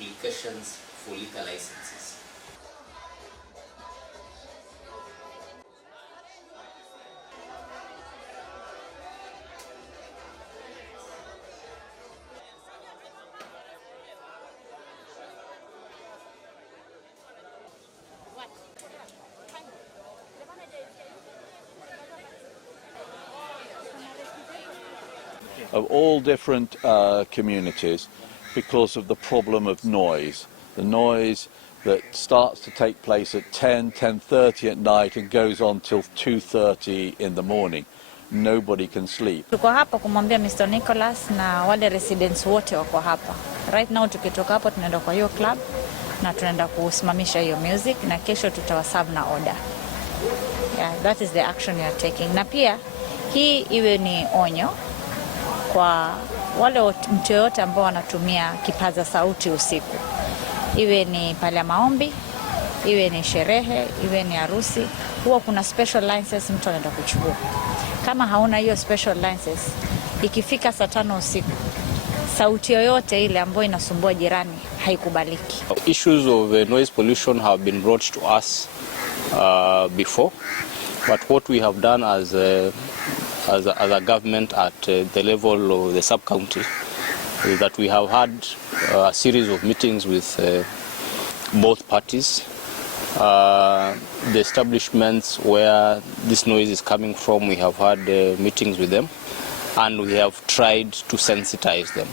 applications for liquor licenses. Of all different communities because of the problem of noise. The noise that starts to take place at 10:30 at night and goes on till 2:30 in the morning. Nobody can sleep. Tuko hapa kumwambia Mr. Nicholas na wale residents wote wako hapa. Right now tukitoka hapo tunaenda kwa hiyo club na tunaenda kusimamisha hiyo music na kesho tutawaserve na order. Yeah, that is the action we are taking. Na pia hii iwe ni onyo kwa wale mtu yote ambao wanatumia kipaza sauti usiku. Iwe ni pale maombi, iwe ni sherehe, iwe ni harusi, huwa kuna special license mtu anaenda kuchukua. Kama hauna hiyo special license, ikifika saa 5 usiku, sauti yoyote ile ambayo inasumbua jirani haikubaliki. Issues of noise pollution have been brought to us before, but what we have done as a government at the level of the sub-county is that we have had a series of meetings with both parties. The establishments where this noise is coming from, we have had meetings with them and we have tried to sensitize them.